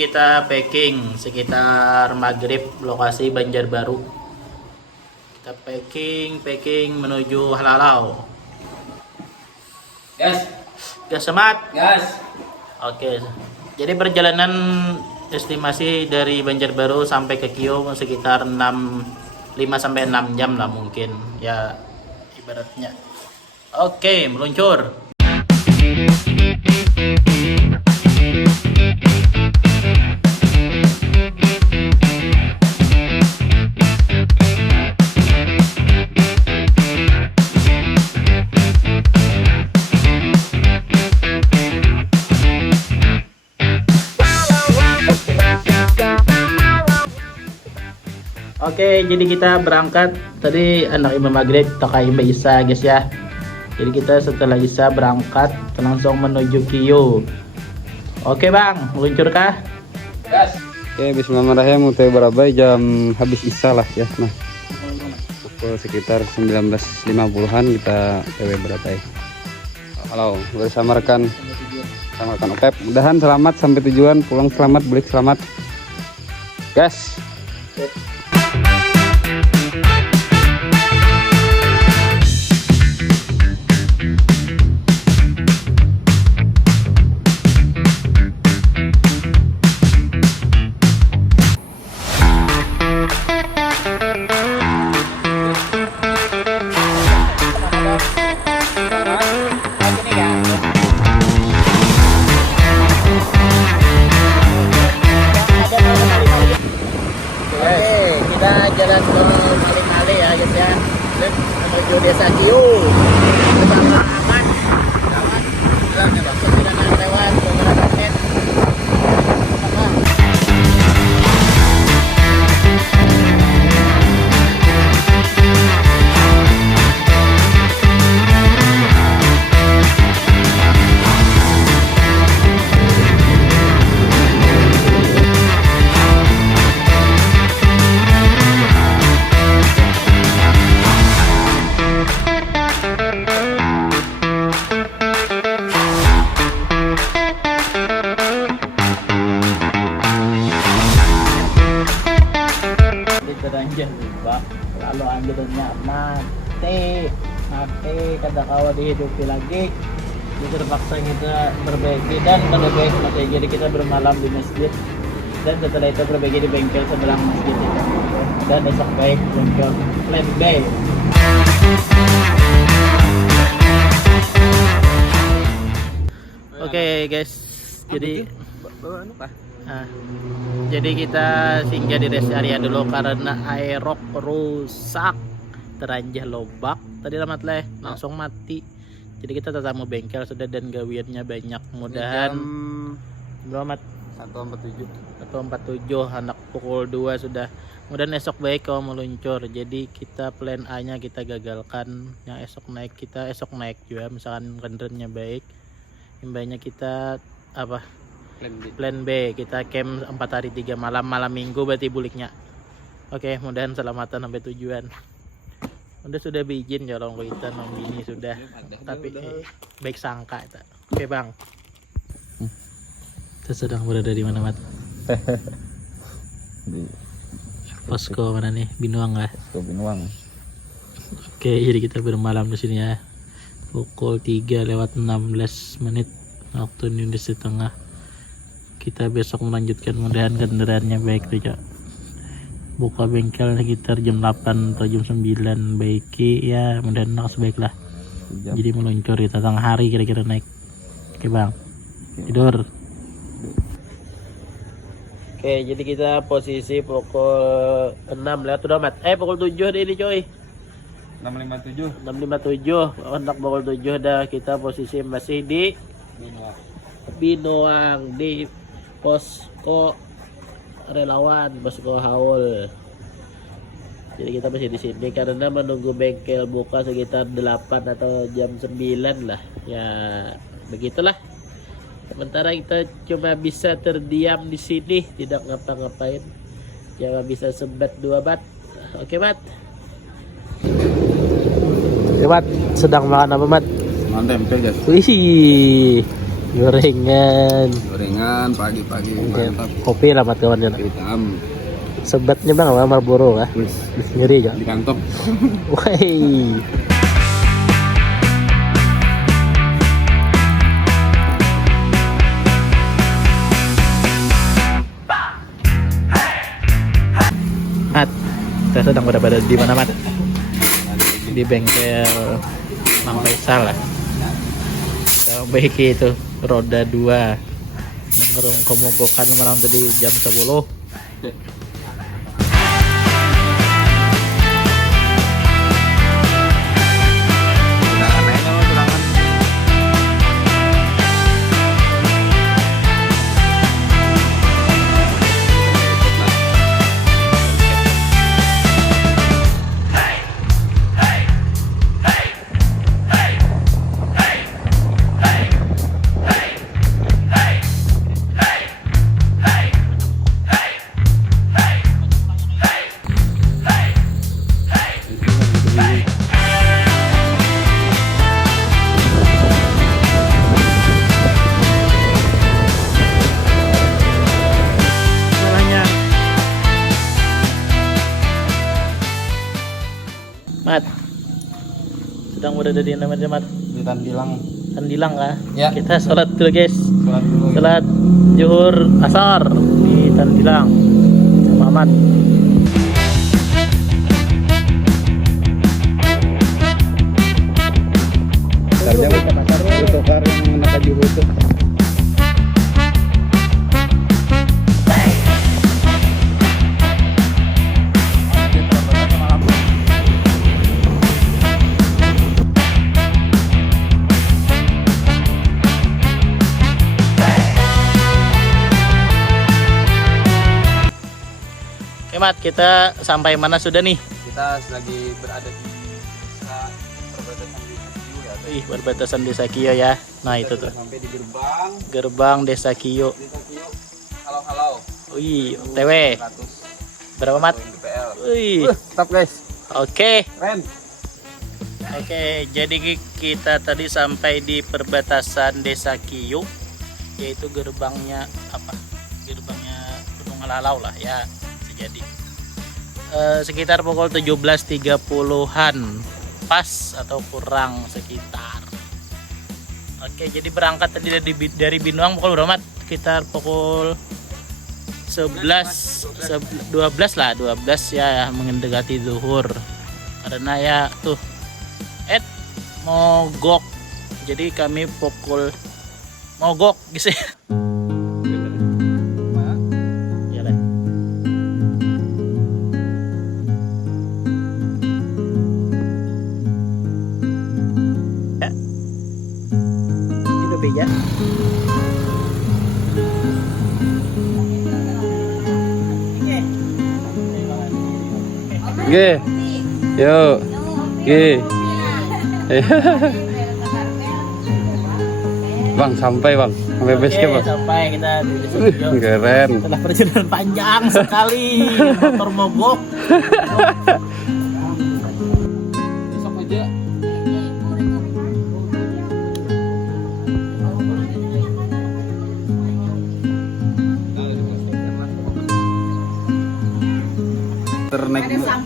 kita packing sekitar maghrib lokasi Banjarbaru. Kita packing menuju Halalau. Gas semat. Gas. Oke. Jadi perjalanan estimasi dari Banjarbaru sampai ke Kio sekitar 5 sampai 6 jam lah mungkin ya ibaratnya. Oke, meluncur. Oke, jadi kita berangkat tadi anak Imam Maghrib tokai Mbak Isa guys ya. Jadi kita setelah Isa berangkat langsung menuju Kio. Oke bang, meluncur kah? Gas. Oke, bismillahirrahmanirrahim. Untuk berabai jam habis Isa lah ya. Nah, pukul sekitar 19.50-an kita berabai. Halo, bersama rekan OPEP. Mudahan selamat sampai tujuan, pulang selamat, balik selamat. Gas. Kita jalan ke Mali ya guys ya, menuju desa Kio bersama aman. Perjalanan lewat beberapa menit. Lalu anjurnya mati kata kawan dihidupi lagi. Jadi terpaksa kita berbaiki dan menerbang mati. Jadi kita bermalam di masjid dan setelah itu berbaiki di bengkel sebelah masjid itu. Dan besok baik bengkel Plan B. Oke guys, jadi jadi kita singgah di rest area dulu karena aerok rusak, teranjah lobak tadi lamat leh langsung mati. Jadi kita tetap mau bengkel sudah dan gawiannya banyak. Mudahan berapa? 147 anak pukul 2 sudah. Mudahan esok baik kalau meluncur. Jadi kita plan A nya kita gagalkan, yang esok naik juga misalkan rendernya baik, imbanya kita apa plan B kita camp 4 hari 3 malam minggu berarti buliknya. Oke, mudahan selamatan sampai tujuan. Udah sudah berizin ya orang kita ini sudah, tapi baik sangka itu. Oke bang, kita sedang berada di mana mat? Posko mana nih? Binuang lah. Posko Binuang. Oke, jadi kita bermalam di sini ya. Pukul 3:16 waktu Indonesia Tengah. Kita besok melanjutkan, mudahan kendaraannya baik tuh Cok. Buka bengkel sekitar jam 8 atau jam 9 baiki ya, mudahan sebaik lah. Jadi meluncur kita tengah hari kira-kira naik. Oke bang, tidur. Oke, jadi kita posisi pukul 6 lewat udah mat. Pukul 7 deh ini coy. 6.57 untuk pukul 7 dah kita posisi masih di Binuang di posko relawan, posko haul. Jadi kita masih di sini karena menunggu bengkel buka sekitar 8 atau jam 9 lah. Ya begitulah. Sementara kita cuma bisa terdiam di sini, tidak ngapa-ngapain. Cuma bisa sebat 2 bat. Oke, Mat. Ya, Mat, sedang makan apa, Mat? Makan tempe, guys. Wih. Gorengan pagi-pagi mantap. Kopi lah mat kawan ya. Hitam. Sebatnya bang apa Marlboro kah? Wis, Ngeri gak? di kantong. Woi. Mat, kita sedang berada di mana Mat? Di bengkel Mang Faisal lah. Kita baiki itu roda 2 mengerung kemogokan malam tadi jam 10. Mat, sedang berada di namanya Mat Di Tandilang. Tandilang kah? Ya. Kita sholat dulu guys. Sholat dulu. Sholat zuhur asar di Tandilang sama Mat. Oke Mat, kita sampai mana sudah nih? Kita lagi berada di desa perbatasan desa Kiyo ya. Ih, perbatasan Desa Kiyo ya. Nah itu tuh, Sampai di gerbang gerbang Desa Kiyo. Desa Kiyo. Halo. Wih, OTW. 100 Berapa Mat? DPL. Wih, Stop guys. oke. Keren. Oke, jadi kita tadi sampai di perbatasan Desa Kiyo, yaitu gerbangnya apa? Gerbangnya Gunung Halalau lah ya, jadi sekitar pukul 17.30-an pas atau kurang sekitar. Oke, jadi berangkat tadi dari Binuang pukul berapa Mat? Sekitar pukul 12 ya, mendekati zuhur. Karena ya tuh mogok. Jadi kami pukul mogok gitu ya. Ya lah. Ya. Itu beja. Oke. Yuk. Oke. Bang, sampai bang. Sampai base camp bang. Sampai kita di Desa Kiyo. Keren. Setelah perjalanan panjang sekali, motor mogok. Besok aja.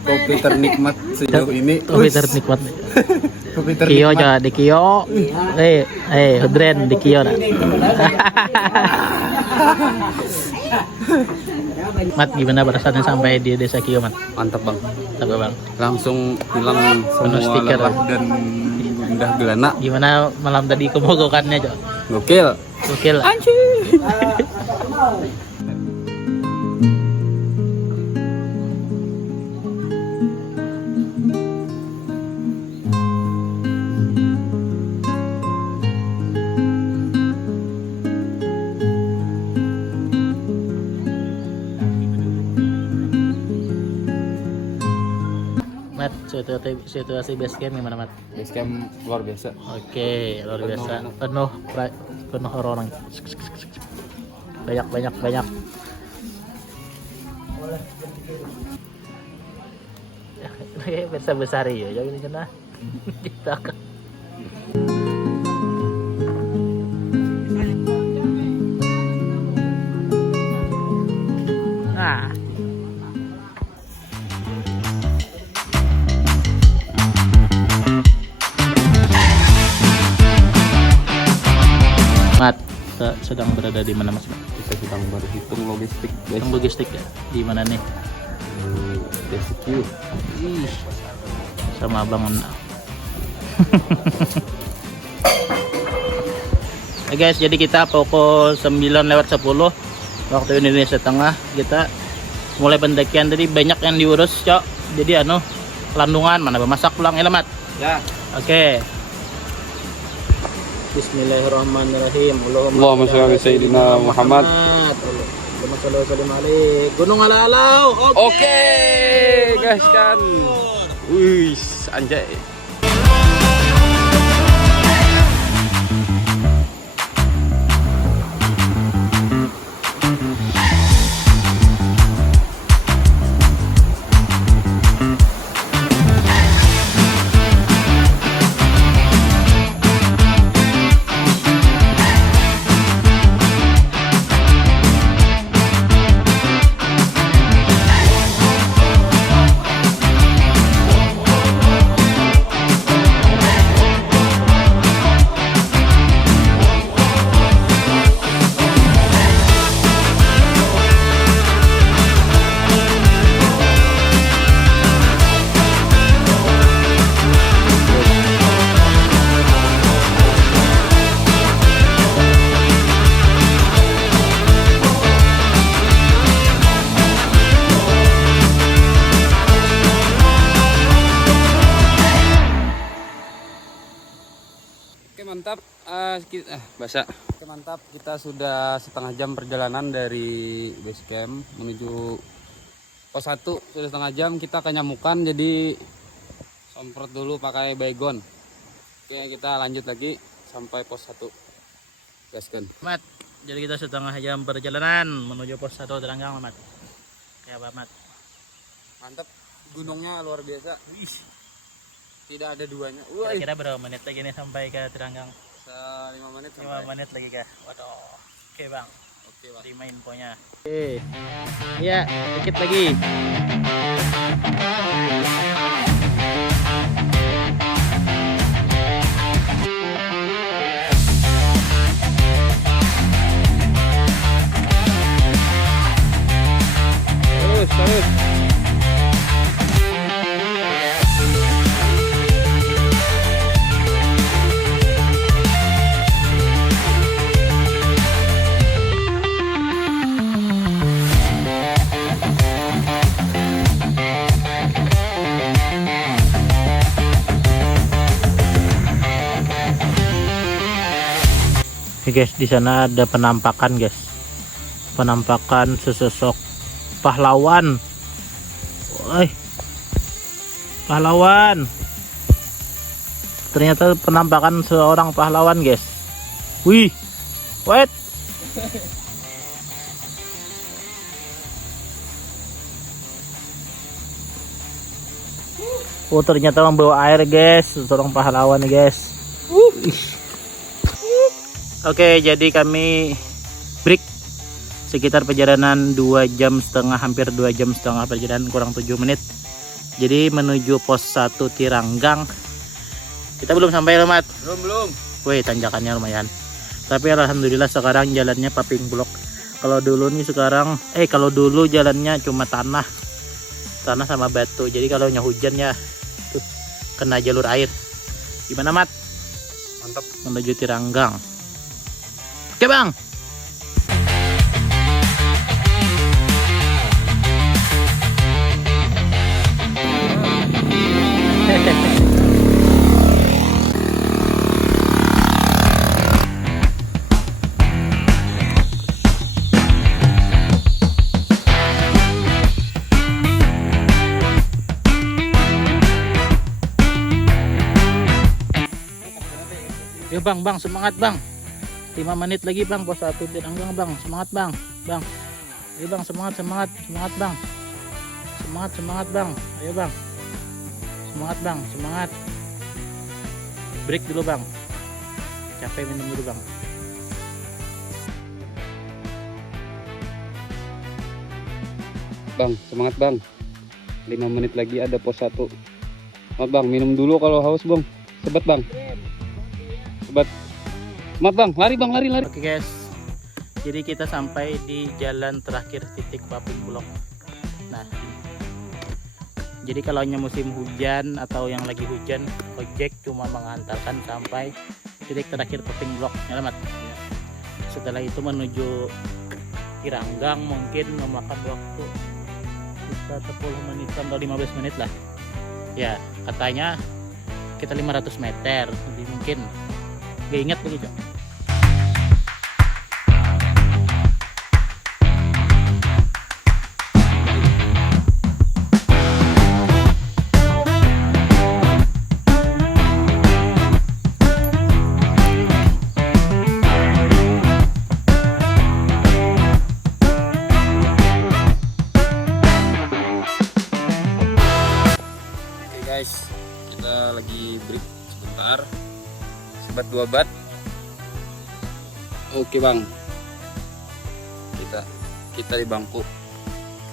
Kopi ternikmat sejauh ini. Kopi ternikmat. Kopi Kiyo aja di Kiyo. Hudren di Kiyo. Mat, gimana perasaannya sampai di Desa Kiyo Mat? Mantap bang. Tapi Bang, Langsung hilang Penuh semua stiker. lelah dan gundah gelana. gimana malam tadi kemogokannya Jo? Gokil. Gokil. Mat, situasi base camp gimana Mat? Base camp luar biasa. Oke, luar biasa. Penuh orang. Banyak. Ya, besar ya, jangan kena. Kita kita sedang berada di mana Mas? Kita sedang berhitung logistik guys. Yang logistik ya? Di mana nih? DCQ. Ih, sama Abang Una. Oke guys, jadi kita pukul 9:10 waktu Indonesia Tengah kita mulai pendakian. Tadi banyak yang diurus, Cok. Jadi landungan mana bemasak pulang Elamat. Ya. Oke. Bismillahirrahmanirrahim. Allahumma sholli ala sayyidina Muhammad. Allahumma sholli wa sallim alaihi. Gunung Alalau. Oke, guys kan. Wih, anjay. Oke mantap, basah. Oke mantap, kita sudah setengah jam perjalanan dari base camp menuju pos 1. Sudah setengah jam, kita kenyamukan jadi semprot dulu pakai baygon. Oke kita lanjut lagi sampai pos 1. Gaskan. Mat, jadi kita setengah jam perjalanan menuju pos 1 Teranggang, Mat. Ya, Pak Mat. Mantap, gunungnya luar biasa. Tidak ada duanya. Kira-kira berapa menit lagi nih sampai ke Teranggang? 5 menit 5 menit lagi kah? Waduh. Oke bang. Oke bang. Terima infonya. Oke. Iya, dikit lagi. Terus. Oke guys, di sana ada penampakan guys. Penampakan sesosok pahlawan. Woi. Pahlawan. Ternyata penampakan seorang pahlawan guys. Wih. Wait. Oh, ternyata membawa air guys, seorang pahlawan guys. Oke, jadi kami break sekitar perjalanan 2 jam setengah, hampir 2 jam setengah perjalanan, kurang 7 menit. Jadi menuju pos 1 Tiranggang. Kita belum sampai loh, Mat. Belum. Wih, tanjakannya lumayan. Tapi alhamdulillah sekarang jalannya paving block. Kalau dulu dulu jalannya cuma tanah sama batu. Jadi kalau hujan ya tuh kena jalur air. Gimana, Mat? Mantap. Menuju Tiranggang. Oke bang. Yo bang, semangat bang. 5 menit lagi bang, pos 1 Tiranggang bang. Semangat bang. Ayo bang, semangat bang. Semangat bang. Ayo bang. Semangat. Break dulu bang. Capek minum dulu bang. Bang, semangat bang. 5 menit lagi ada pos 1. Semangat bang, minum dulu kalau haus bang. Sebat bang. Sebat. Semangat bang, lari bang, lari. Oke guys, Jadi kita sampai di jalan terakhir titik Paping Blok. Nah, jadi kalau hanya musim hujan atau yang lagi hujan, ojek cuma mengantarkan sampai titik terakhir Paping Blok. Ya, Mat. Setelah itu menuju Kiranggang mungkin memakan waktu kita 10 menit atau 15 menit lah. Ya, katanya kita 500 meter, jadi mungkin gak ingat lagi, Cok. Guys, kita lagi break sebentar. Sebat 2 bat. Oke bang, kita di bangku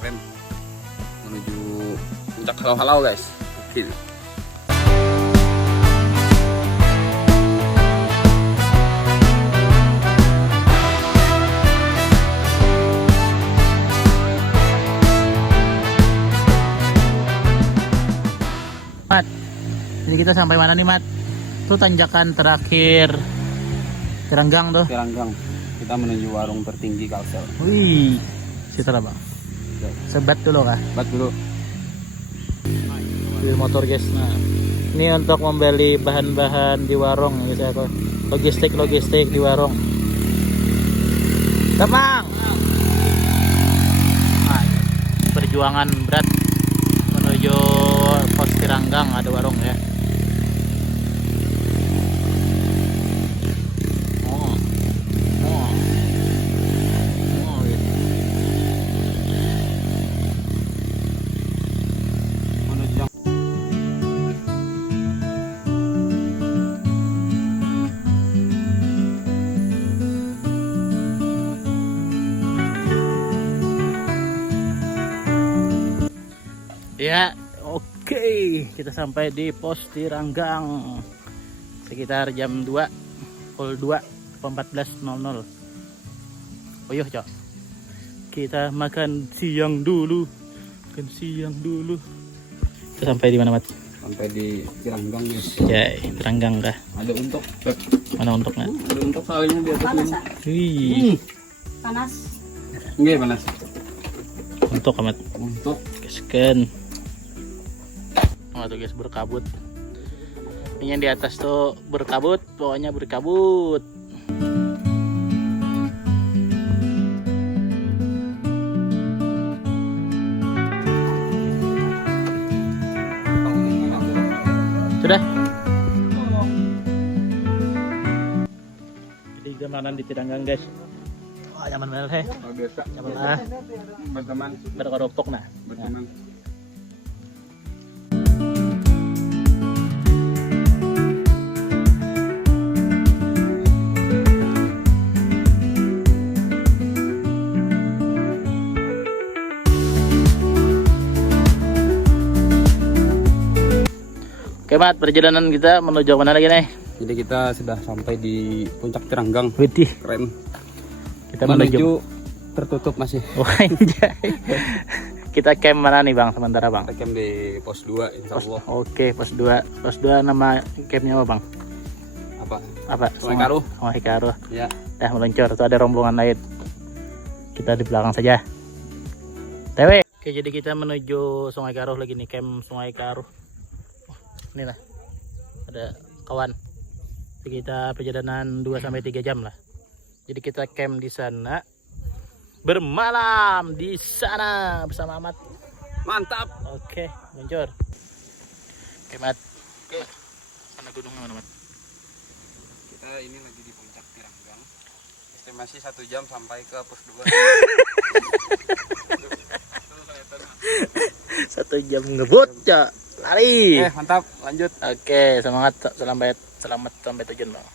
rem menuju puncak halau-halau guys. Oke. Mat, jadi kita sampai mana nih, Mat? Itu tanjakan terakhir Kiranggang tuh. Kiranggang. Kita menuju warung tertinggi Kalsel. Wih, situ lah bang. Sebat dulu kah? Sebat dulu. Mobil motor guys. Nah, ini untuk membeli bahan-bahan di warung guys ya. Logistik di warung. Bang. Nah, perjuangan berat menuju pos Kiranggang, ada warung ya. Gitu. Menuju. Ya, oke, kita sampai di pos Kiranggang sekitar jam 2, pukul 2.14.00. Oh yuk, Cok. Kita makan siang dulu. Kita sampai di mana, Mat? Sampai di Kiranggang guys. Ya, Kiranggang kah? Ada untuk. Mana untuknya? Ada untuk soalnya di atas Panas, ini. ah? Wih, Panas. Enggak panas. untuk amat. Untuk Scan. Oh tuh guys, berkabut. Ini yang di atas tuh berkabut, pokoknya berkabut. Sudah. Jadi jamanan di Kiranggang guys. Wah, nyaman banget heh. biasa. Nyaman lah. Berteman. Berkodok nah. Berteman. Oke Mat, perjalanan kita menuju mana lagi nih? Jadi kita sudah sampai di puncak Kiranggang. Widih, Keren. kita menuju. Tertutup masih. Oh, anjay. Kita camp mana nih Bang sementara Bang? Kita camp di pos 2 insya Allah. Oke, pos 2. Pos 2 nama campnya apa Bang? Apa? Sungai Karuh. Sungai Karuh. Ya. Meluncur, tuh ada rombongan lain. Kita di belakang saja. TW. Oke, jadi kita menuju Sungai Karuh lagi nih, camp Sungai Karuh. Ini lah, ada kawan. Jadi kita perjalanan 2-3 jam lah. Jadi kita camp di sana, bermalam di sana bersama Amat. Mantap. Oke, meluncur. Oke Mat. Oke. Sana gunungnya mana Mat? Kita ini lagi di puncak Kiranggang. Estimasi 1 jam sampai ke pos 2. 1 jam ngebut ya. Lari. Mantap, lanjut. Oke, semangat, selamat sampai tujuan Bang.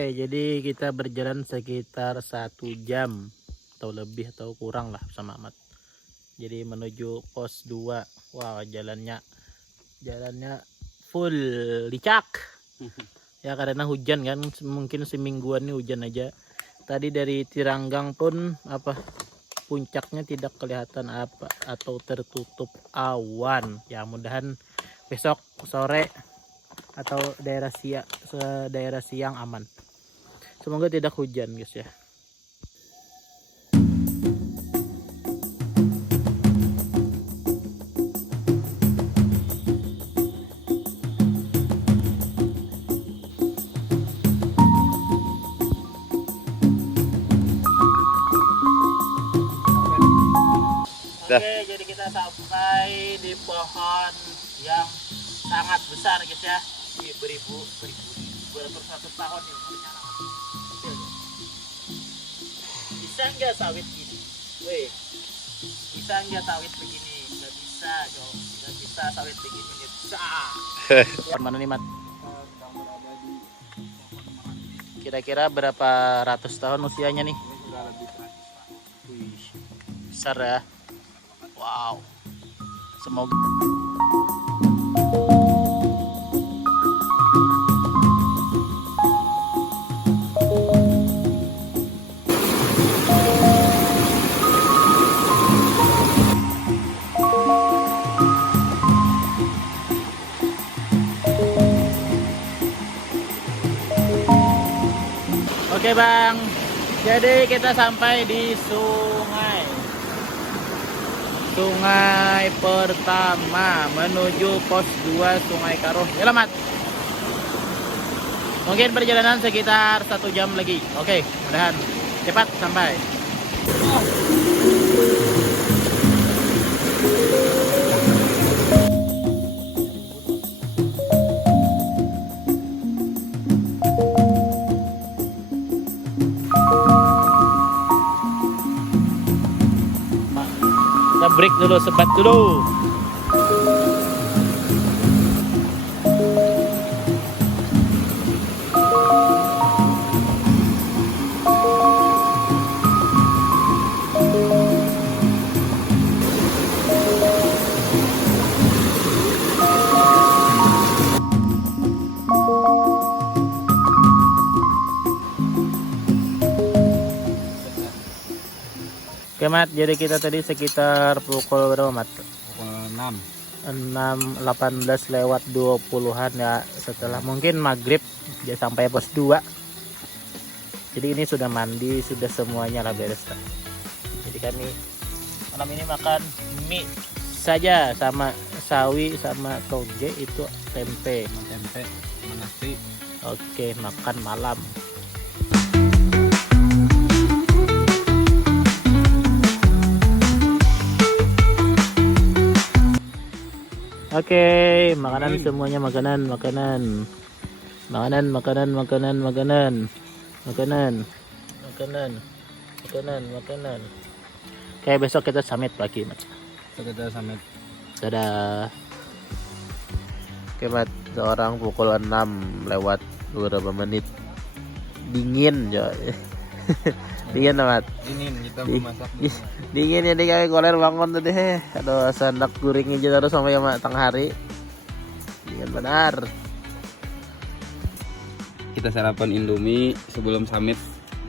Oke, jadi kita berjalan sekitar 1 jam atau lebih atau kurang lah sama Ahmad. Jadi menuju pos 2. Wow, jalannya full licak. Ya karena hujan kan, mungkin semingguan ini hujan aja. Tadi dari Tiranggang pun puncaknya tidak kelihatan apa atau tertutup awan. Ya mudahan besok sore atau daerah siang aman. Semoga tidak hujan guys ya. Oke, jadi kita sampai di pohon yang sangat besar guys ya. Ini beratus tahun ya umurnya. Bisa nggak sawit gini? Weh, bisa nggak sawit begini? Nggak bisa dong. Nggak bisa sawit begini. Nggak bisa. Mana nih Mat? Kira-kira berapa ratus tahun usianya nih? Wih, besar ya. Wow, semoga Oke Bang, jadi kita sampai di sungai pertama menuju pos 2 Sungai Karuh. Selamat. Mungkin perjalanan sekitar 1 jam lagi. Oke, mudahan cepat sampai. Kita break dulu, sebat dulu. Oke Mat, jadi kita tadi sekitar pukul berapa Mat? Pukul 18 lewat 20-an ya, setelah mungkin maghrib dia sampai pos 2. Jadi ini sudah mandi, sudah semuanya lah beres. Jadi kami malam ini makan mie saja sama sawi sama toge, itu tempe sama nasi. Oke, makan malam. Oke, makanan semuanya makanan. Oke, besok kita summit lagi, Mat. Kita summit. Dadah. Oke, Mat. Seorang pukul 6 lewat beberapa menit. Dingin, coy. Dingin amat. Dingin, kita memasak. Dingin jadi kayak koler bangun tuh deh. Aduh, sandak guring aja terus sampai tengah hari. Dingin benar. Kita sarapan Indomie sebelum summit.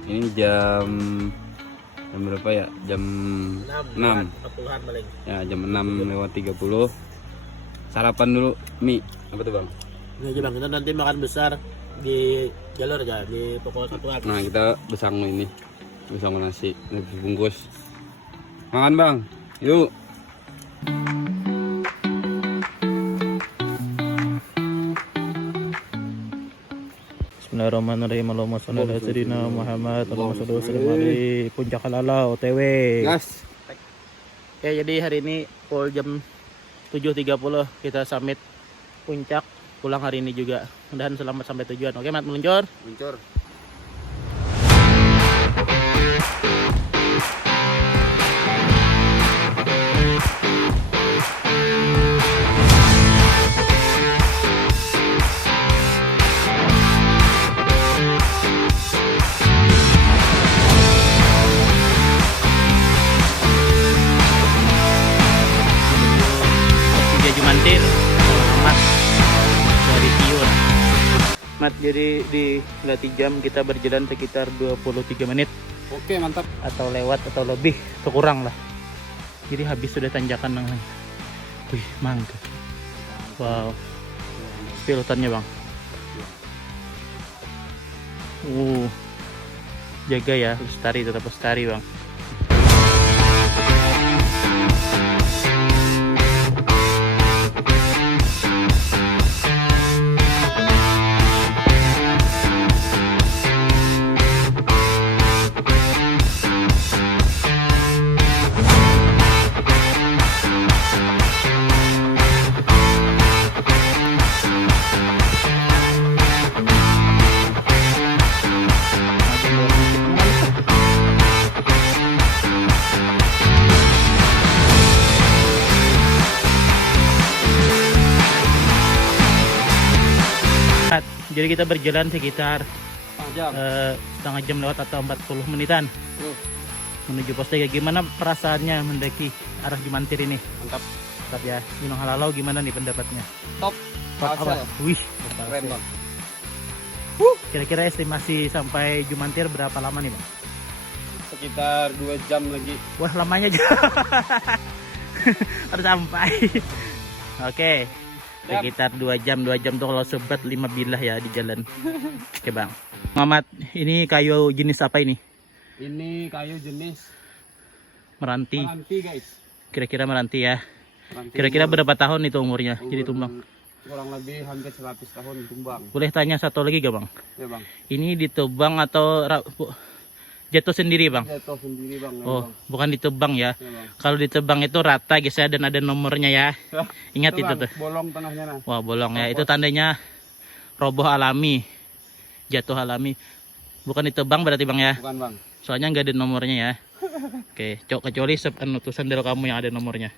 Ini jam berapa ya? Jam 6. Ya, jam 6 lewat 30. Sarapan dulu mie. Apa tuh, Bang? Ini aja Bang, kita nanti makan besar di jalur aja di pokok satuan. Nah, kita besang ini. Besang nasi, bungkus. Makan, Bang. Yuk. Bismillahirrahmanirrahim. Allahumma shalli ala sayyidina Muhammad. Allahumma shalli wa sallim alaihi. Puncak halala OTW. Gas. Oke, jadi hari ini full jam 7.30 kita summit puncak, pulang hari ini juga. Mudahan selamat sampai tujuan. Oke, Mat, meluncur. Meluncur. Jadi dilatih jam kita berjalan sekitar 23 menit Oke, mantap. atau lewat atau lebih atau kurang lah. Jadi habis sudah tanjakan yang wih, mangga. Wow. Pilotannya bang. Jaga ya, lestari, tetap lestari bang. Jadi kita berjalan sekitar setengah jam lewat atau 40 menitan menuju pos 3. Gimana perasaannya mendaki arah Jumantir ini? Mantap. Mantap ya. Gunung Halalau gimana nih pendapatnya? Top. Top apa? Wih, Keren bang. kira-kira estimasi sampai Jumantir berapa lama nih bang? Sekitar 2 jam lagi. Wah, lamanya aja. Harus sampai. Oke. Sekitar 2 jam tuh kalau sobat 5 bilah ya di jalan. Oke bang. Muhammad, ini kayu jenis apa ini? Ini kayu jenis Meranti. Meranti guys. Kira-kira meranti ya. Meranti Kira-kira umur- berapa tahun itu umurnya? Jadi tumbang. Kurang lebih hampir 100 tahun tumbang. Boleh tanya satu lagi gak bang? Ya bang. Ini ditebang atau jatuh sendiri bang? Jatuh sendiri bang. Ya, Oh, bang. bukan ditebang ya. Ya, bang. Kalau ditebang itu rata guys ya, dan ada nomornya ya. Ingat itu Bang, tuh. bolong tengahnya nah. Wah, bolong ya. Itu tandanya roboh alami. Jatuh alami. Bukan ditebang berarti bang ya. Bukan bang. Soalnya nggak ada nomornya ya. Oke, kecuali utusan dari kamu yang ada nomornya.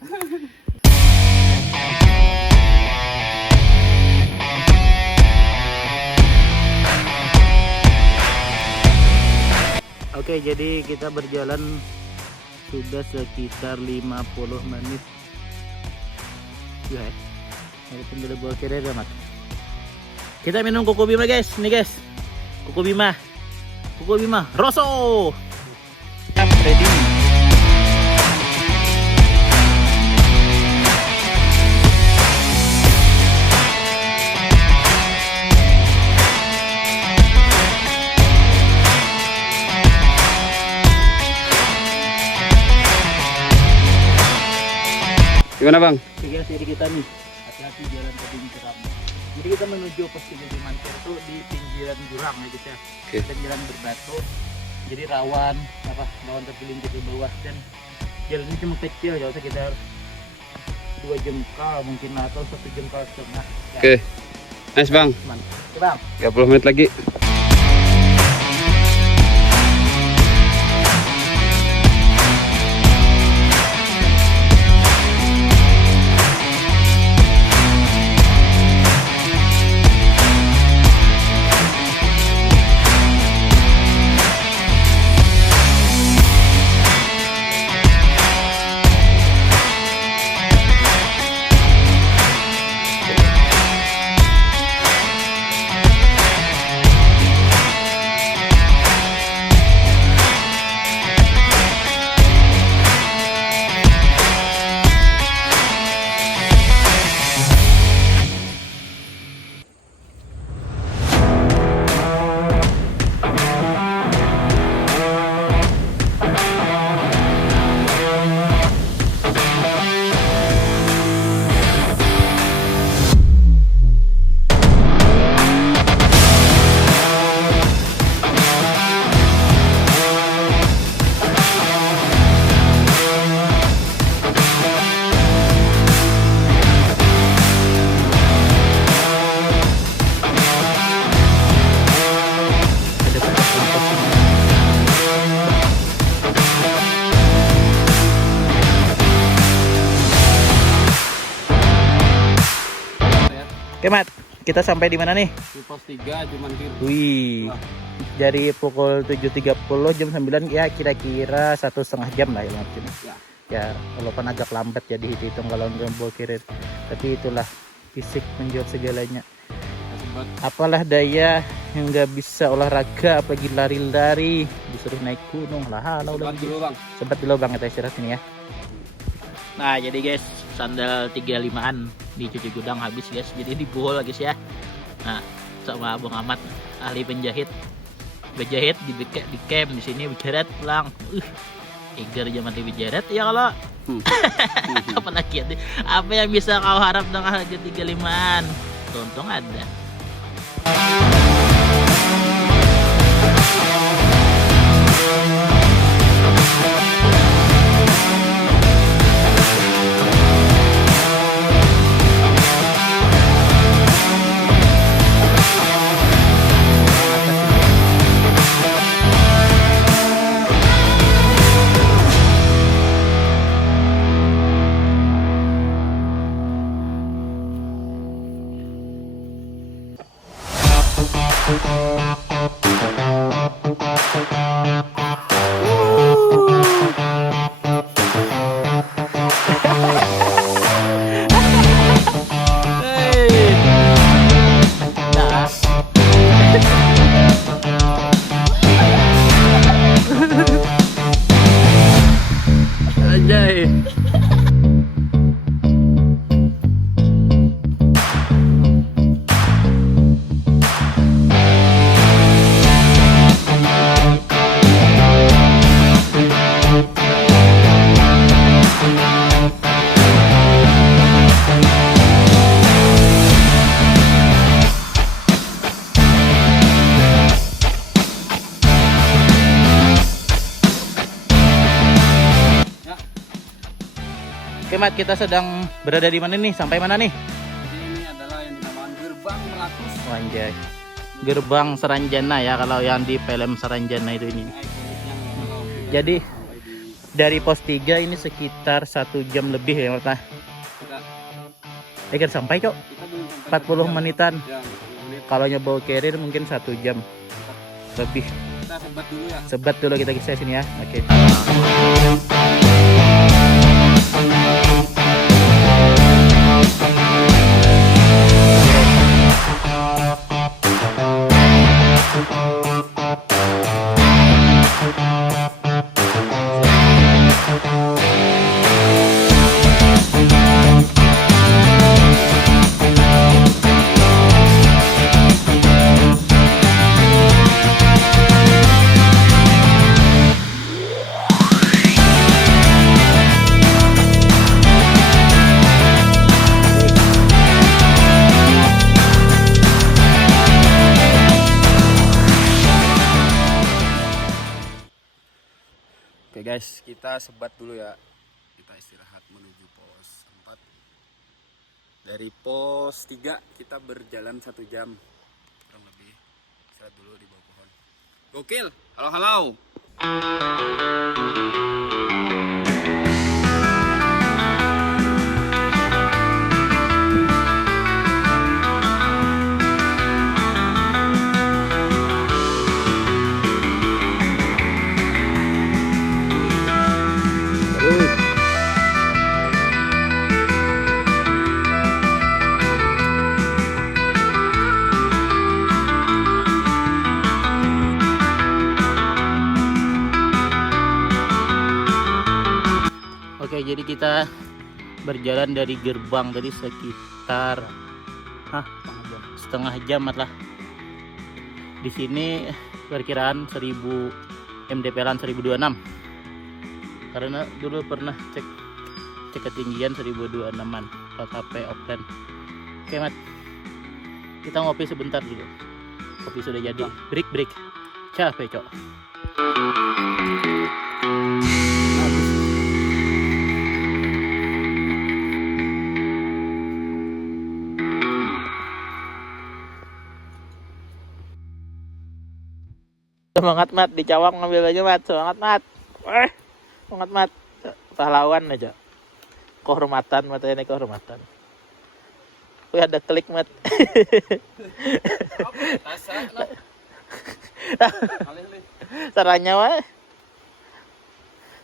Oke, jadi kita berjalan sudah sekitar 50 menit. Ya, walaupun udah bawa kira amat. Kita minum Kuku Bima guys, nih guys. Kuku Bima. Kuku Bima. Rosso. Ready. Gimana bang? Tiga seri kita nih, hati-hati jalan ke pinggiran. Jadi kita menuju pos 3 Jumantir tuh di pinggiran jurang ya guys ya. Oke. Dan jalan berbatu, jadi rawan tergelincir ke bawah, dan jalan ini cuma kecil ya, sekitar 2 jengkal mungkin atau 1 jengkal setengah. Ya, Oke. Nice bang. mantap. Oke bang. 30 menit lagi. Oke Mat, kita sampai di mana nih? Di pos 3 Jumantir. Wih, dari pukul 7.30 jam 9 ya, kira-kira 1,5 jam lah ya mungkin. Ya. Ya, walaupun agak lambat ya dihitung kalau nggak bawa kirim. Tapi itulah fisik menjawab segalanya. Apalah daya yang nggak bisa olahraga apalagi lari-lari disuruh naik gunung lah. Halau udah dulu bang. sempat dulu bang kita istirahat ini ya. Nah jadi guys sandal 35an di cuci gudang habis guys, jadi dibuol guys ya. Nah sama Abang Ahmad ahli penjahit berjahit di camp di sini berjeret pulang. Eger aja mati berjeret ya kalau apalagi apa yang bisa kau harap dengan harga 35an, untung ada. Anjay. Oke Mat, kita sedang berada di mana nih? Sampai mana nih? Jadi ini adalah yang dinamakan Gerbang Melatus. Oh, anjay. Gerbang Saranjana ya kalau yang di film Saranjana itu ini. Jadi dari pos 3 ini sekitar 1 jam lebih ya Mat. Kan sampai Cok. 40 menitan. Ya, Kalau nyoba carrier mungkin 1 jam lebih. kita sebat dulu ya. Sebat dulu kita kisah sini ya. Oke. Oke guys, kita sebat dulu ya. Kita istirahat menuju pos 4. Dari pos 3 kita berjalan 1 jam kurang lebih. Istirahat dulu di bawah pohon. Gokil. Halo halo. Oke, jadi kita berjalan dari gerbang tadi sekitar setengah jam lah. Di sini perkiraan 1000 mdpl 1026. Karena dulu pernah cek ketinggian 1026an KKP offline. Oke Mat, kita ngopi sebentar dulu. Kopi sudah jadi. Break. Capek Cok. Semangat Mat, di cawang ngambil aja Mat. Semangat Mat. Semangat Mat. Pahlawan aja. Kehormatan Mat, ini kehormatan. Wih ada klik Mat. Caranya wah.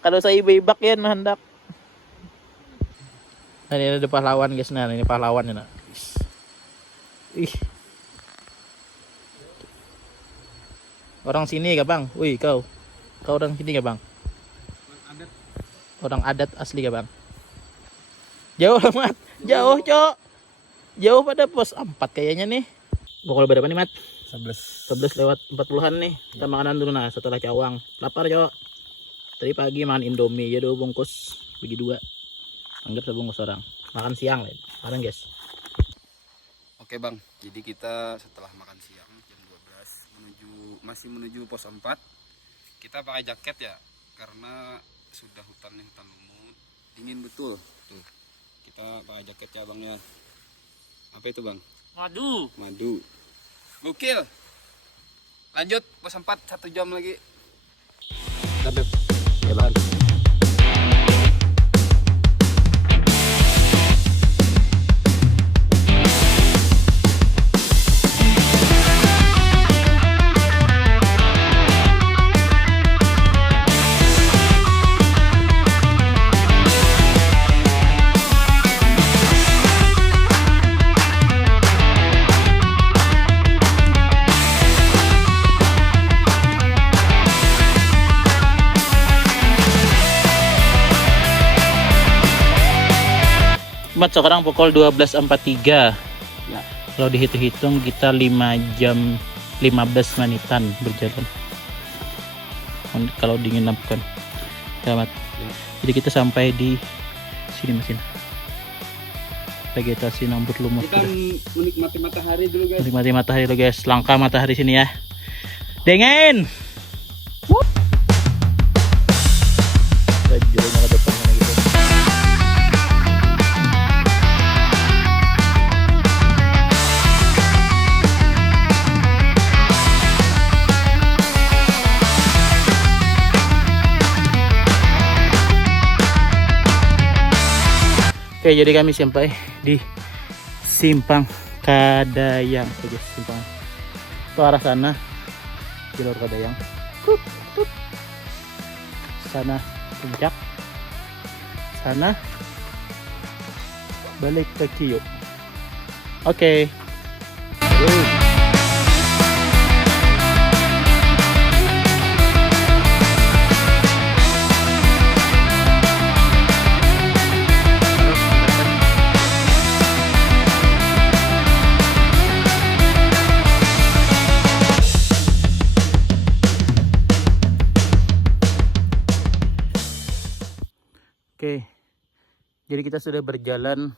Kalau saya ibak ya hendak. Nah, ini ada pahlawan guys, nah ini pahlawan ini. Ih. Orang sini gak bang? Wih kau orang sini gak bang? Orang adat asli gak bang? Jauh amat, jauh cok. Jauh pada pos 4 kayaknya nih. Pukul berapa nih Mat? 11 lewat 40-an nih. Kita makanan dulu nah setelah cawang. Lapar cok. Tadi pagi makan Indomie ya 2 bungkus, bagi 2. Anggap sebungkus orang. Makan siang lah. Sekarang guys. Oke bang, jadi kita setelah makan siang jam 12 masih menuju pos 4. Kita pakai jaket ya, karena sudah hutan lumut, dingin betul. Tuh, kita pakai jaket ya bang ya. Apa itu bang? Madu. Gokil. Lanjut pos 4 1 jam lagi. Tapi ya bang. Mat, sekarang pukul 12.43 ya. Kalau dihitung-hitung kita 5 jam 15 menitan berjalan kalau dinginapkan ya Mat ya. Jadi kita sampai di sini mesin vegetasi nomor lumut. Kita menikmati matahari dulu guys. Menikmati matahari dulu guys. Langkah matahari sini ya. Dingin. Jalannya ke depan mana gitu. Oke, jadi kami sampai di Simpang Kadayang. Oke, simpang ke arah sana, jalur Kadayang. Sana puncak, sana balik ke Ciyo. Oke. Oke, jadi kita sudah berjalan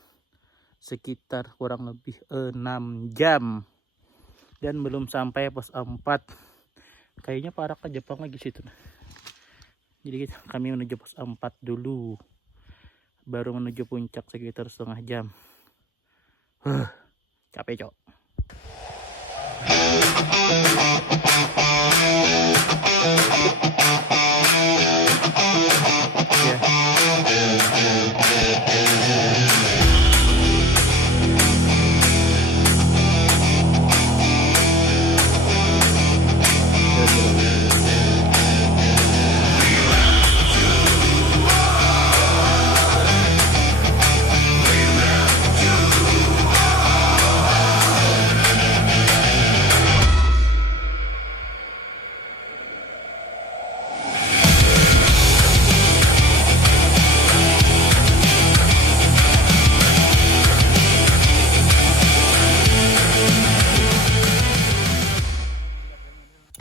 sekitar kurang lebih 6 jam dan belum sampai pos 4. Kayaknya parah ke Jepang lagi situ. Jadi kami menuju pos 4 dulu, baru menuju puncak sekitar setengah jam. Capek cok.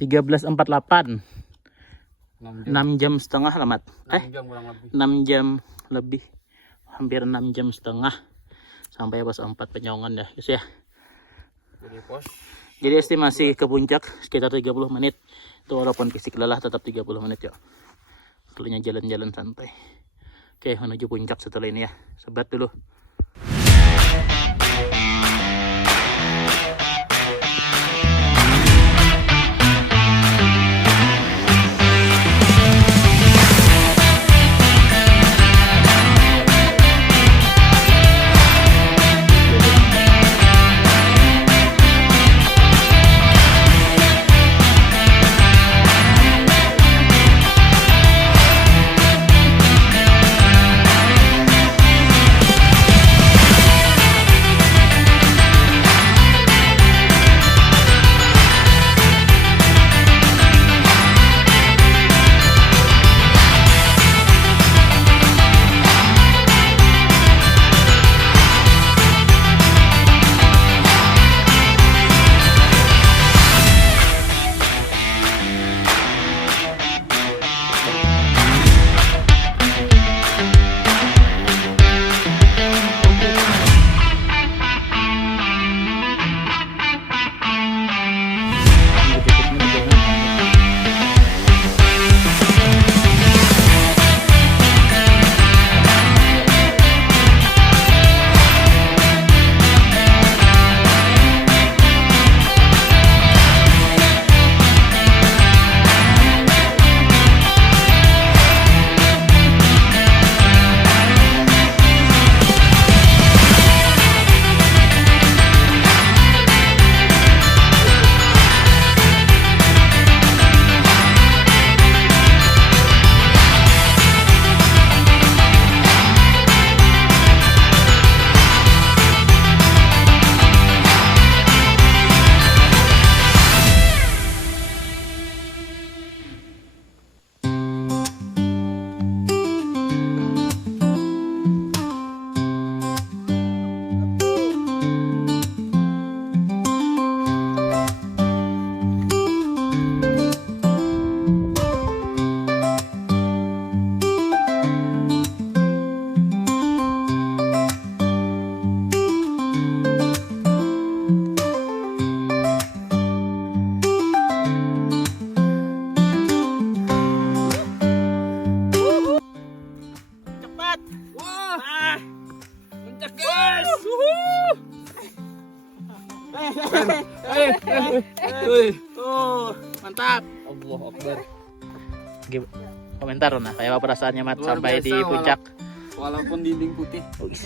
Tiga 13.48 6 jam setengah lah Mat. 6 jam lebih, hampir 6 jam setengah sampai pos 4 Penyongan dah guys ya. Jadi estimasi ke puncak sekitar 30 menit. Itu walaupun fisik lelah tetap 30 menit ya. Keluarnya jalan-jalan santai. Oke, menuju puncak setelah ini ya. Sebat dulu. Komentar nah kayak apa perasaannya Mat Luar sampai biasa, di puncak. Walaupun dinding putih.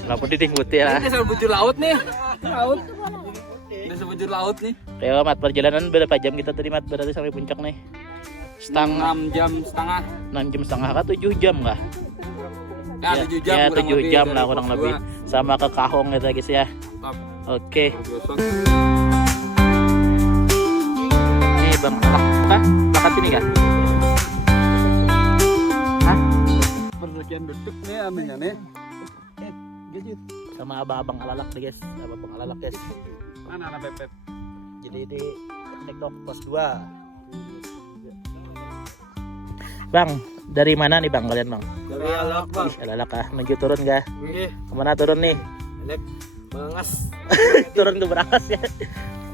Walaupun di putih lah. Ini sama bujur laut nih. Laut. Ini sama bujur laut nih. Kayak Mat perjalanan berapa jam kita tadi Mat berarti sampai puncak nih? 6 jam setengah. 6 jam setengah kah 7 jam kah? Ya 7 jam. Ya kurang 7 jam dari lah pos kurang 2. lebih. Sama ke Kahong gitu guys ya. Mantap. Oke. Besok. Ini Bang Alak kah? Bakat ini kah? Hah? Persekian detik nih aminnya nih. Sama abang alalak nih guys. Abang alalak guys. Mana anak Pepep? Jadi di TikTok pos 2. Bang, dari mana nih Bang kalian Bang? Dari Alak, Bang. Ih, alalak kah? Menuju turun kah? Nggih. Kemana turun nih? Alek Bangas. Turun ke Berangas ya.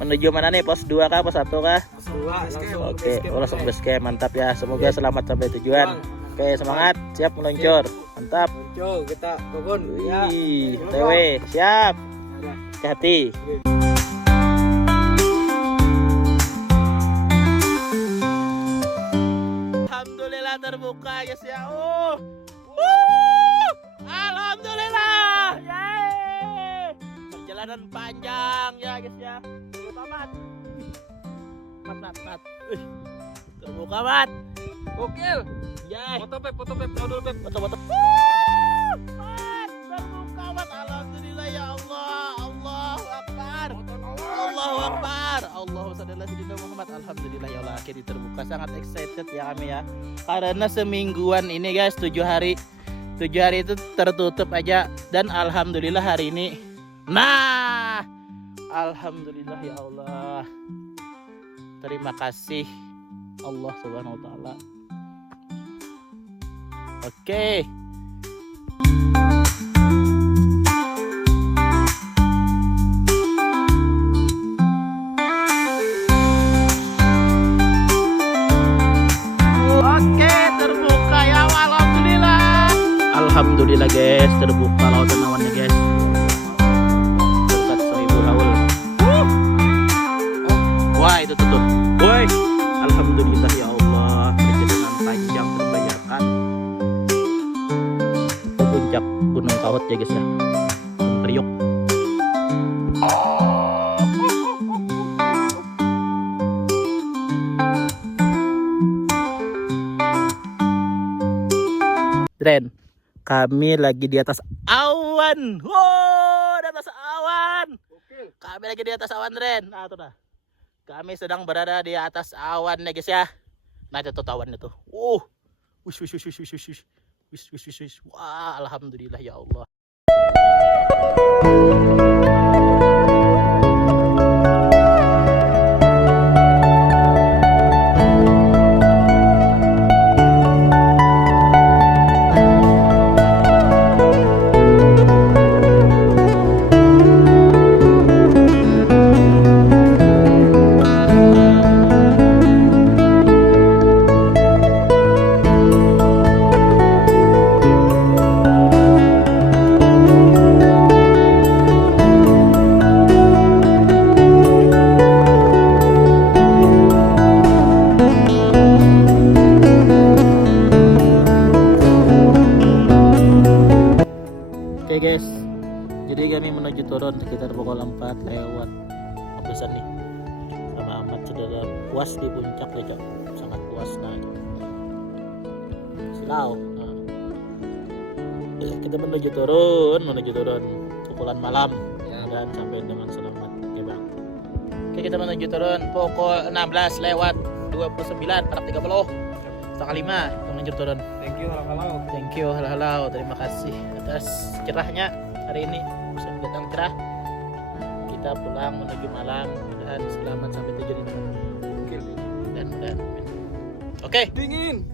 Menuju mana nih? Pos 2 kah? Pos 1 kah? Langsung. Oke, langsung base camp. Mantap ya. Semoga selamat sampai tujuan. Oke, semangat. Siap meluncur. Mantap. Muncul kita turun. Wih, TW, siap. Hati-hati. Alhamdulillah terbuka guys ya. Alhamdulillah. Yeay. Perjalanan panjang ya guys ya. Terbuka Mat. Mat. Terbuka Mat. Gokil. Yeay. Foto Pep, tahu dulu Pep. Foto-foto. Mat, terbuka Mat. Alhamdulillah ya Allah. Allahu Akbar. Allahu Akbar. Allahu Sayyidina Muhammad. Alhamdulillah ya Allah akhirnya terbuka. Sangat excited ya kami ya. Karena semingguan ini guys 7 hari. 7 hari itu tertutup aja dan alhamdulillah hari ini. Nah, alhamdulillah ya Allah. Terima kasih Allah Subhanahu wa taala. Oke. Oke, terbuka ya, alhamdulillah. Alhamdulillah guys, terbuka lautan awannya guys. Dekat Sohibul Haul. Wah, itu tuh. Woi. Alhamdulillah ya Allah, perjalanan panjang terbayarkan. Puncak Gunung Kawat ya guys ya. Gunung Priok. Dren, kami lagi di atas awan. Wow, di atas awan. Kami lagi di atas awan, Dren. Nah, tuh nah. Kami sedang berada di atas awan ya guys ya. Nah, itu awannya tuh. Wish. Wah, alhamdulillah ya Allah. Oke guys, jadi kami menuju turun sekitar pukul 4 lewat 15-an nih. Sama Ahmad sudah puas di puncak ya Cok, sangat puas. Nah, silau. Nah. Kita menuju turun pukulan malam dan sampai dengan selamat. Oke bang. Oke, kita menuju turun pukul 16 lewat 29 pada 30 setengah 5 kita menuju turun. Thank you halau. Terima kasih atas cerahnya hari ini. Bisa datang cerah. Kita pulang menuju Malang dan selamat sampai tujuan. Dan oke. Dingin.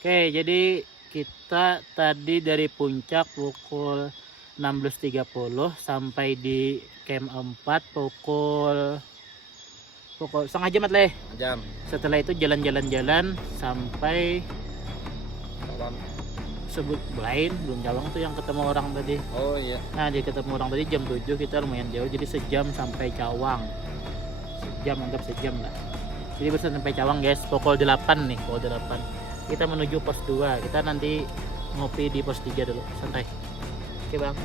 Oke, jadi kita tadi dari puncak pukul 16.30 sampai di camp 4 pukul setengah jam leh. Jam. Setelah itu jalan-jalan sampai sebut lain belum Cawang tuh yang ketemu orang tadi. Oh iya. Nah, di ketemu orang tadi jam 7, kita lumayan jauh jadi sejam sampai Cawang. Sejam, anggap sejam lah. Jadi bisa sampai Cawang guys, pukul 8 nih, pukul 8. Kita menuju pos 2. Kita nanti ngopi di pos 3 dulu, santai. Oke, Bang.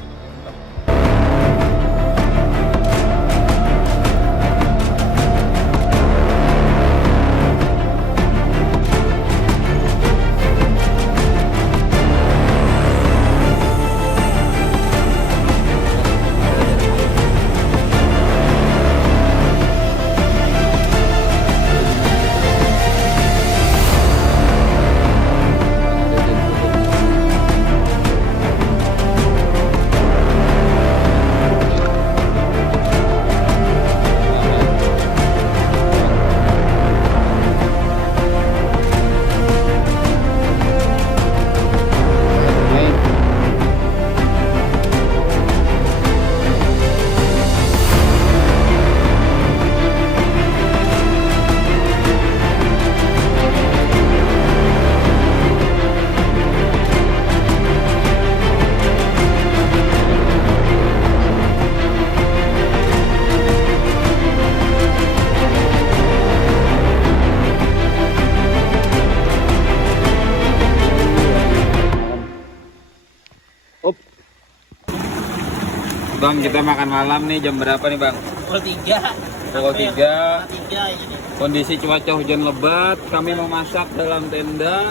Bang, kita makan malam nih jam berapa nih Bang? Pukul 3. Pukul 3. 3 ini. Kondisi cuaca hujan lebat, kami memasak dalam tenda.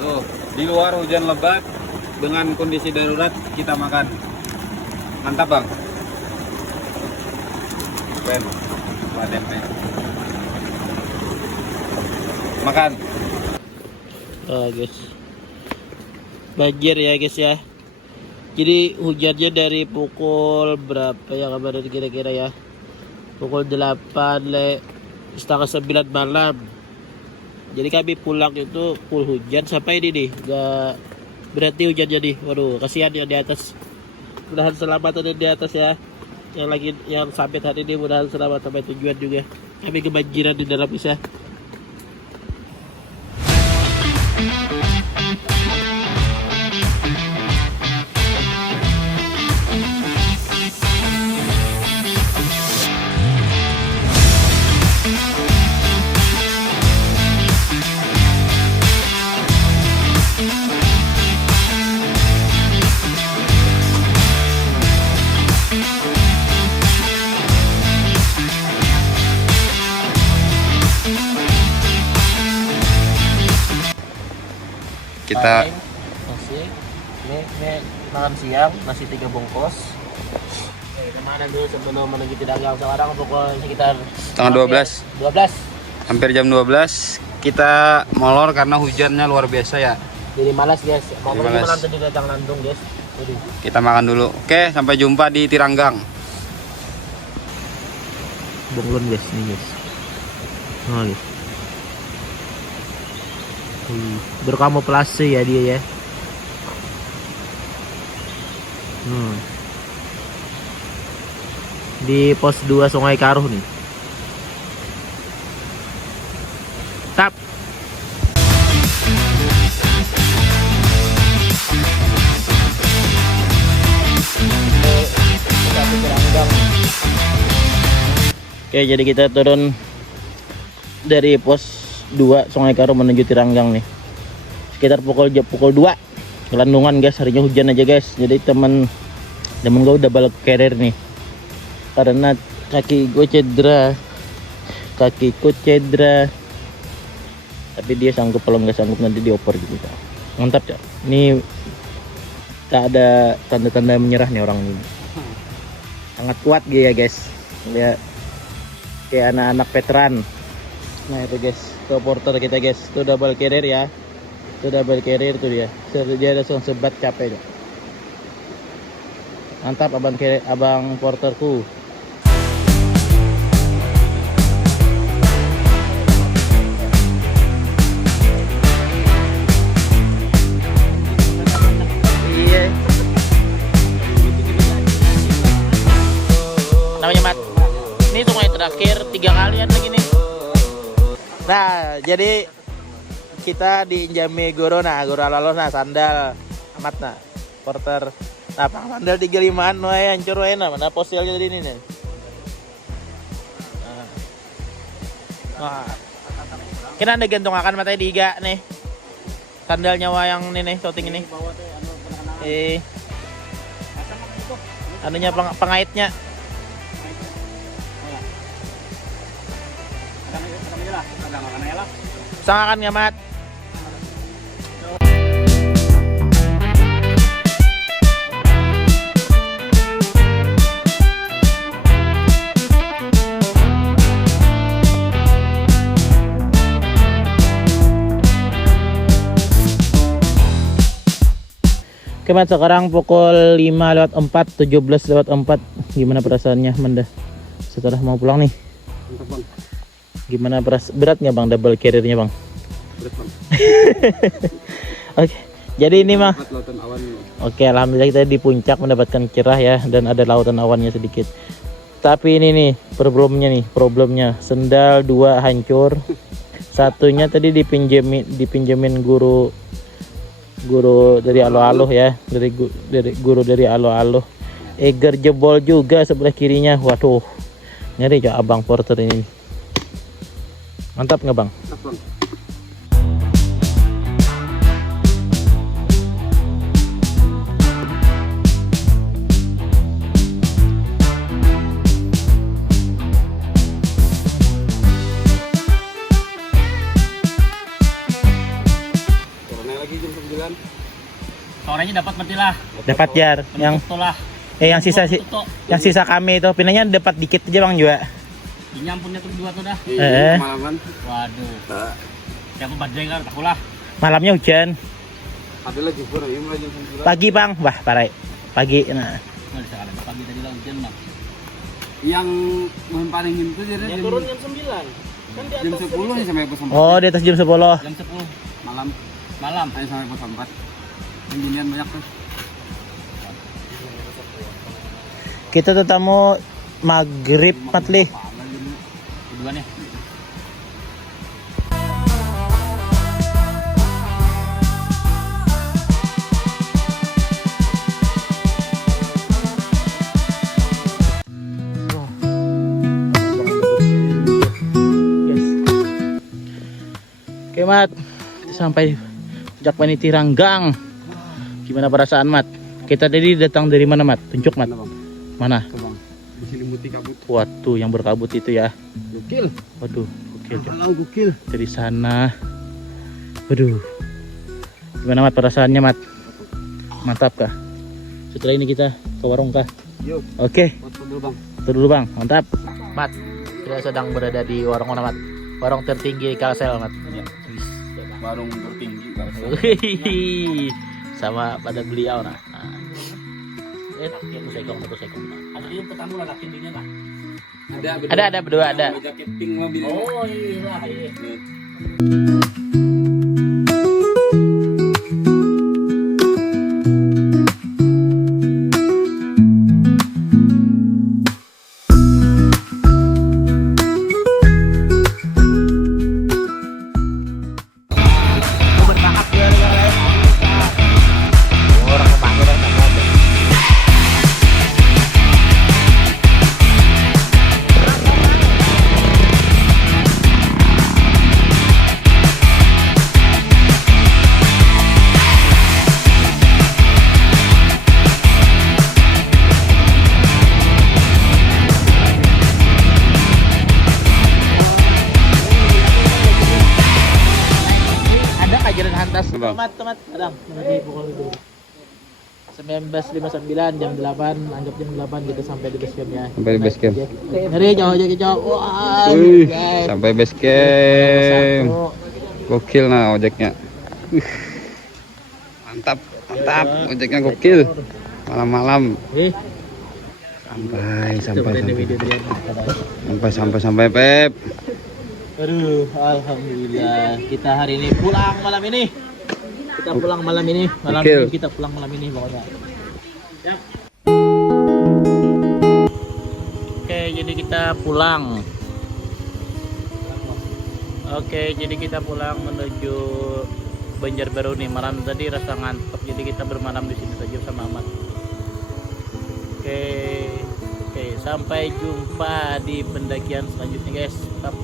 Tuh, di luar hujan lebat dengan kondisi darurat kita makan. Mantap Bang. Ben. Paden, men. Makan. Guys. Banjir ya guys ya. Jadi hujannya dari pukul berapa ya kabar kira-kira ya? Pukul 8 setengah 9 malam. Jadi kami pulang itu full hujan sampai ini nih, gak berhenti hujan jadi. Waduh, kasihan yang di atas. Mudahan selamat ada di atas ya. Yang sampai hari ini mudahan selamat sampai tujuan juga. Kami kebanjiran di dalam bisa. Kita nasi ini makan siang, nasi 3 bungkus. Oke, kemana dulu sebelum menuju Tidanggang? Sekarang pukul sekitar setengah 12. 12. Hampir jam 12. Kita molor karena hujannya luar biasa ya. Jadi malas guys, mau Jadi pergi malas. malam tadi datang Landung guys. Jadi Kita makan dulu. Oke, sampai jumpa di Tiranggang. bunglon guys, nih guys. Oh guys. Berkamuflase ya dia ya. Di pos 2 Sungai Karuh nih. Tap. Oke, jadi kita turun dari pos 2 Sungai Karuh menuju Tiranggang nih. Sekitar pukul 2. Landungan guys, harinya hujan aja guys. Jadi temen gue udah balik carrier nih. Karena kakiku cedera. Tapi dia sanggup, kalau nggak sanggup nanti dioper gitu. Mantap ya. Ini tak ada tanda-tanda menyerah nih orang ini. Sangat kuat gitu ya guys. Lihat kayak anak-anak veteran. Nah itu guys, ke porter kita guys, itu double carrier ya. Itu double carrier tuh dia. Dia langsung sebat capek. Mantap abang porterku. Nah, jadi kita diinjami guru alo-alo nah sandal amat nah porter. Nah, sandal 35-an wae hancur wae nah, mana posilnya tadi ini nih. Nah. Kena ada gantung akan matanya diiga nih. Sandalnya wayang ini nih, shooting ini. Anunya pengaitnya. Sangakan nggak mat? Oke Mat, sekarang pukul 5:04, 17:04. Gimana perasaannya Manda setelah mau pulang nih? Mantap bang. Gimana berat nggak bang double carrier-nya bang? Berat bang. Oke, jadi ini mah. Lautan awan. Oke, alhamdulillah kita di puncak mendapatkan cerah ya, dan ada lautan awannya sedikit. Tapi ini nih problemnya sendal 2 hancur. Satunya tadi dipinjemin guru dari alo-alo ya, dari guru dari alo-alo. Eger jebol juga sebelah kirinya. Waduh, nyari coba abang porter ini. Mantap nggak bang? Mantap bang. Sorenya dapat matilah. Dapat jar yang sisa kami itu pinanya dapat dikit aja bang juga. Nyampunnya tuh 2 tuh dah. Malaman. Waduh. Siapa bajai kan aku lah. Malamnya hujan. Ada lagi kurang ini lagi. Pagi bang, wah parah. Pagi nah. Nggak bisa kalian pagi tadi lah hujan bang. Yang memparingin itu jadi Yang turun jam 9. Kan di jam atas 10 nih sampai pos 4. Oh, di atas jam 10. jam 10 Malam. malam. Ayo sampai pos 4. Engineer banyak tuh. Kita tetamu maghrib matli. Kedua nih. Oke Mat, sampai puncak Paniti Ranggang. Gimana perasaan Mat? Kita tadi datang dari mana Mat? Tunjuk Mat. Mana? Bang. Diselimuti kabut. Waduh, yang berkabut itu ya. Gokil. Waduh, gokil. Kalau gokil. Dari sana. Waduh. Gimana Mat perasaannya Mat? Mantap kah? Setelah ini kita ke warung kah? Yuk. Oke. Foto dulu bang. Itu dulu bang, mantap. Mat, kita sedang berada di warung mana Mat? Warung tertinggi di Kalsel Mat. Warung tertinggi Kalsel. Wih, sama pada beliau nah. Satu sekong. Ada yang pertama lah laki dia lah. Ada berdua ada. Jaket pink mobil. Oh iya. Tomat, kadang nanti pukul 19:59 jam 8, anggap jam 8 kita sampai di base camp ya. Sampai di base camp. Hari jauh. Wah, guys. Sampai base camp. Gokil nah ojeknya. Mantap, ojeknya gokil. Malam-malam. Sampai Pep. Aduh, alhamdulillah kita hari ini pulang malam ini. Kita pulang malam ini pokoknya. Ya. Oke, jadi kita pulang. Oke, jadi kita pulang menuju Banjarbaru nih. Malam tadi rasa ngantuk, jadi kita bermalam di sini saja sama Ahmad. Oke, sampai jumpa di pendakian selanjutnya guys. Tetap